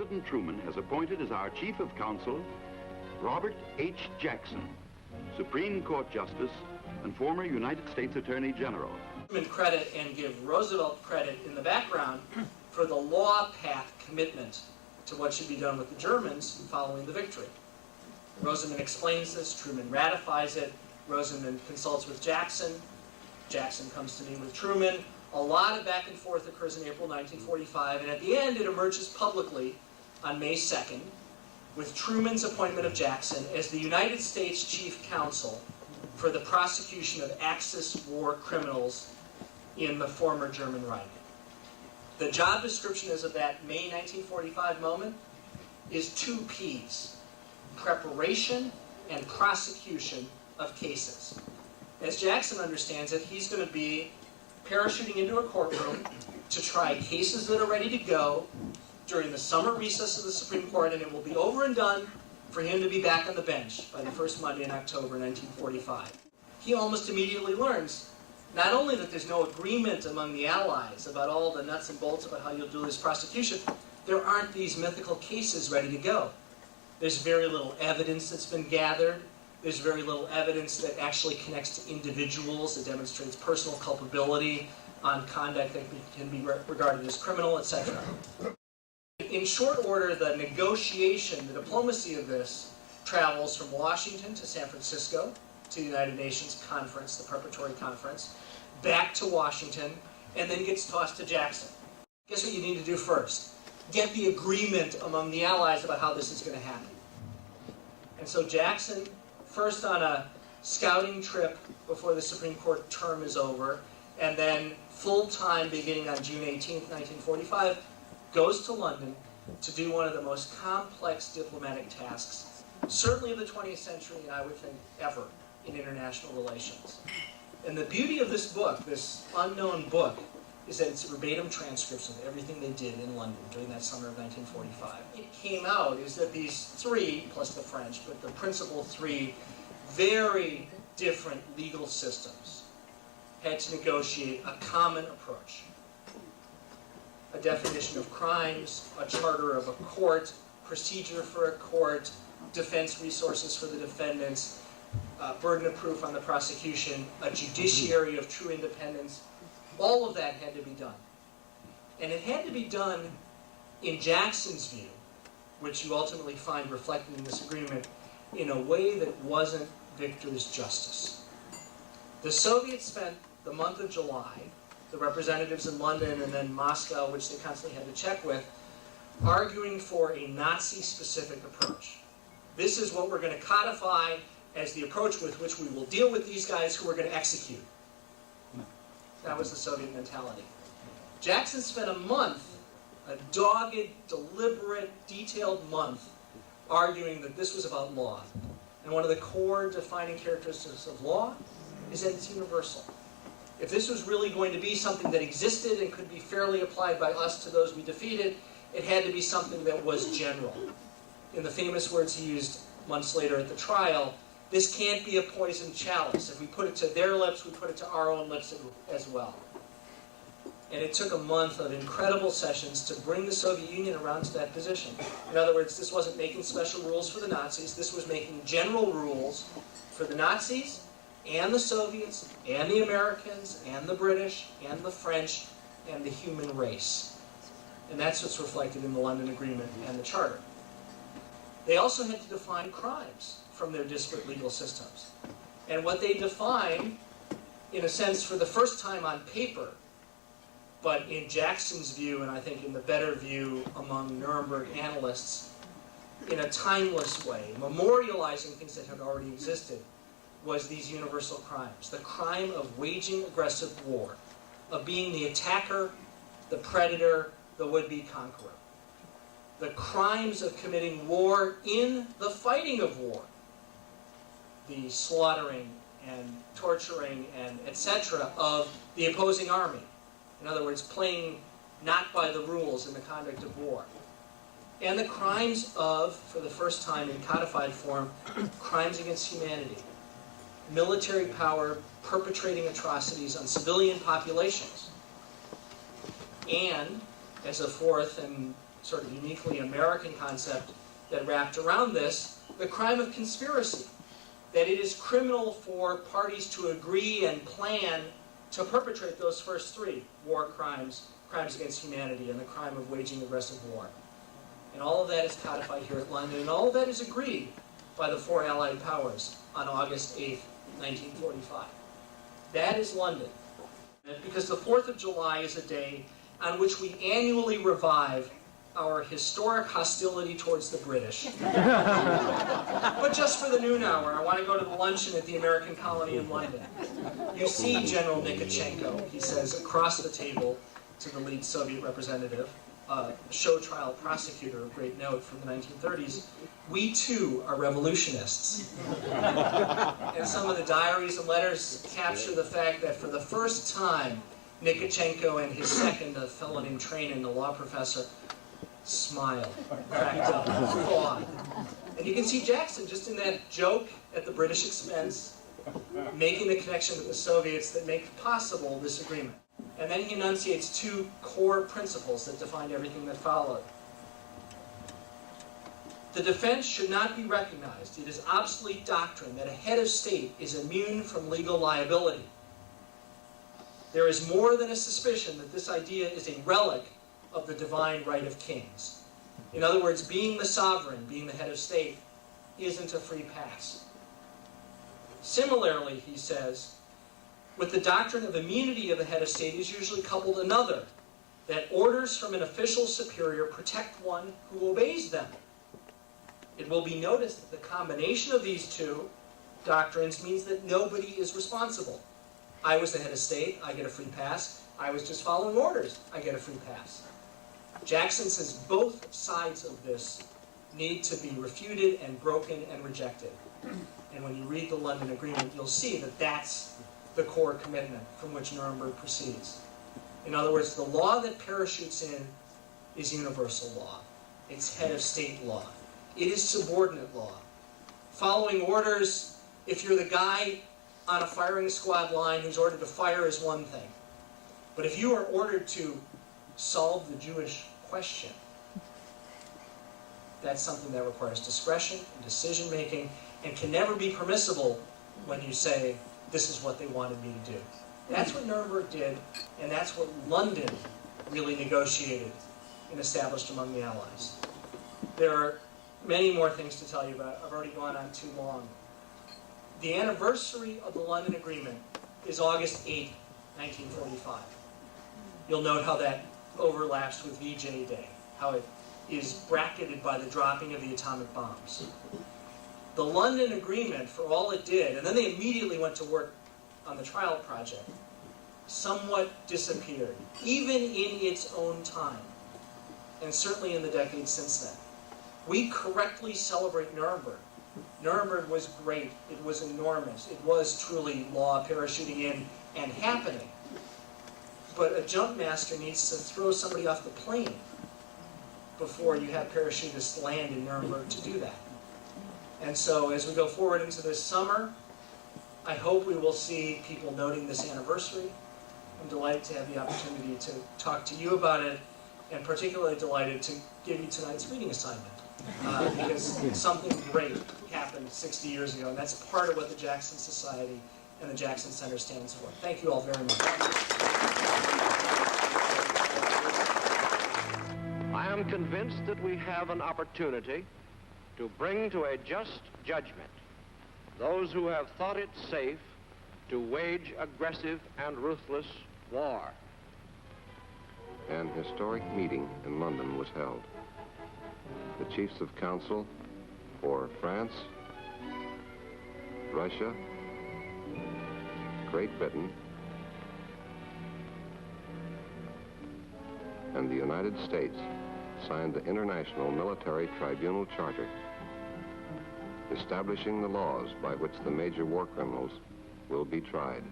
President Truman has appointed as our Chief of Counsel Robert H. Jackson, Supreme Court Justice and former United States Attorney General. Credit and give Roosevelt credit in the background for the law path commitment to what should be done with the Germans following the victory. Roosevelt explains this, Truman ratifies it, Roosevelt consults with Jackson, Jackson comes to meet with Truman. A lot of back and forth occurs in April 1945, and at the end it emerges publicly on May 2nd with Truman's appointment of Jackson as the United States Chief Counsel for the prosecution of Axis war criminals in the former German Reich. The job description as of that May 1945 moment is 2 P's: preparation and prosecution of cases. As Jackson understands it, he's going to be parachuting into a courtroom to try cases that are ready to go during the summer recess of the Supreme Court, and it will be over and done for him to be back on the bench by the first Monday in October 1945. He almost immediately learns not only that there's no agreement among the Allies about all the nuts and bolts about how you'll do this prosecution, there aren't these mythical cases ready to go. There's very little evidence that's been gathered. There's very little evidence that actually connects to individuals, that demonstrates personal culpability on conduct that can be regarded as criminal, etc. In short order, the negotiation, the diplomacy of this travels from Washington to San Francisco, to the United Nations Conference, the preparatory conference, back to Washington, and then gets tossed to Jackson. Guess what you need to do first? Get the agreement among the Allies about how this is going to happen. And so Jackson, first on a scouting trip before the Supreme Court term is over, and then full-time beginning on June 18th, 1945, goes to London to do one of the most complex diplomatic tasks, certainly of the 20th century, and I would think ever, in international relations. And the beauty of this book, this unknown book, is that it's verbatim transcripts of everything they did in London during that summer of 1945. It came out is that these 3, plus the French, but the principal 3 very different legal systems had to negotiate a common approach. A definition of crimes, a charter of a court, procedure for a court, defense resources for the defendants, burden of proof on the prosecution, a judiciary of true independence. All of that had to be done. And it had to be done, in Jackson's view, which you ultimately find reflected in this agreement, in a way that wasn't victor's justice. The Soviets spent the month of July, the representatives in London and then Moscow, which they constantly had to check with, arguing for a Nazi-specific approach. This is what we're going to codify as the approach with which we will deal with these guys who we're going to execute. That was the Soviet mentality. Jackson spent a month, a dogged, deliberate, detailed month, arguing that this was about law. And one of the core defining characteristics of law is that it's universal. If this was really going to be something that existed and could be fairly applied by us to those we defeated, it had to be something that was general. In the famous words he used months later at the trial, this can't be a poisoned chalice. If we put it to their lips, we put it to our own lips as well. And it took a month of incredible sessions to bring the Soviet Union around to that position. In other words, this wasn't making special rules for the Nazis. This was making general rules for the Nazis and the Soviets and the Americans and the British and the French and the human race. And that's what's reflected in the London Agreement and the Charter. They also had to define crimes from their disparate legal systems. And what they defined, in a sense, for the first time on paper, but in Jackson's view, and I think in the better view among Nuremberg analysts, in a timeless way, memorializing things that had already existed, was these universal crimes. The crime of waging aggressive war, of being the attacker, the predator, the would-be conqueror. The crimes of committing war in the fighting of war. The slaughtering and torturing and etc. of the opposing army. In other words, playing not by the rules in the conduct of war. And the crimes of, for the first time in codified form, crimes against humanity. Military power perpetrating atrocities on civilian populations. And, as a fourth and sort of uniquely American concept that wrapped around this, the crime of conspiracy. That it is criminal for parties to agree and plan to perpetrate those first three: war crimes, crimes against humanity, and the crime of waging aggressive war. And all of that is codified here at London, and all of that is agreed by the four Allied powers on August 8th, 1945. That is London. Because the 4th of July is a day on which we annually revive our historic hostility towards the British. But just for the noon hour, I want to go to the luncheon at the American colony in London. You see General Nikitchenko, he says, across the table to the lead Soviet representative, a show trial prosecutor of great note from the 1930s. We too are revolutionists. And some of the diaries and letters capture the fact that for the first time, Nikitchenko and his second, a fellow named Truman, a law professor, smiled, cracked up, thawed. And you can see Jackson just in that joke at the British expense, making the connection with the Soviets that make possible this agreement. And then he enunciates two core principles that defined everything that followed. The defense should not be recognized. It is obsolete doctrine that a head of state is immune from legal liability. There is more than a suspicion that this idea is a relic of the divine right of kings. In other words, being the sovereign, being the head of state, isn't a free pass. Similarly, he says, with the doctrine of immunity of the head of state is usually coupled another, that orders from an official superior protect one who obeys them. It will be noticed that the combination of these two doctrines means that nobody is responsible. I was the head of state, I get a free pass. I was just following orders, I get a free pass. Jackson says both sides of this need to be refuted and broken and rejected. And when you read the London Agreement, you'll see that that's the core commitment from which Nuremberg proceeds. In other words, the law that parachutes in is universal law. It's head of state law. It is subordinate law. Following orders, if you're the guy on a firing squad line who's ordered to fire, is one thing. But if you are ordered to solve the Jewish question, that's something that requires discretion and decision-making and can never be permissible when you say, this is what they wanted me to do. That's what Nuremberg did, and that's what London really negotiated and established among the Allies. There are many more things to tell you about. I've already gone on too long. The anniversary of the London Agreement is August 8, 1945. You'll note how that overlaps with VJ Day, how it is bracketed by the dropping of the atomic bombs. The London Agreement, for all it did, and then they immediately went to work on the trial project, somewhat disappeared, even in its own time, and certainly in the decades since then. We correctly celebrate Nuremberg. Nuremberg was great. It was enormous. It was truly law parachuting in and happening. But a jump master needs to throw somebody off the plane before you have parachutists land in Nuremberg to do that. And so as we go forward into this summer, I hope we will see people noting this anniversary. I'm delighted to have the opportunity to talk to you about it, and particularly delighted to give you tonight's reading assignment. Because something great happened 60 years ago, and that's part of what the Jackson Society and the Jackson Center stands for. Thank you all very much. I am convinced that we have an opportunity to bring to a just judgment those who have thought it safe to wage aggressive and ruthless war. An historic meeting in London was held. The chiefs of council for France, Russia, Great Britain, and the United States signed the International Military Tribunal Charter, establishing the laws by which the major war criminals will be tried.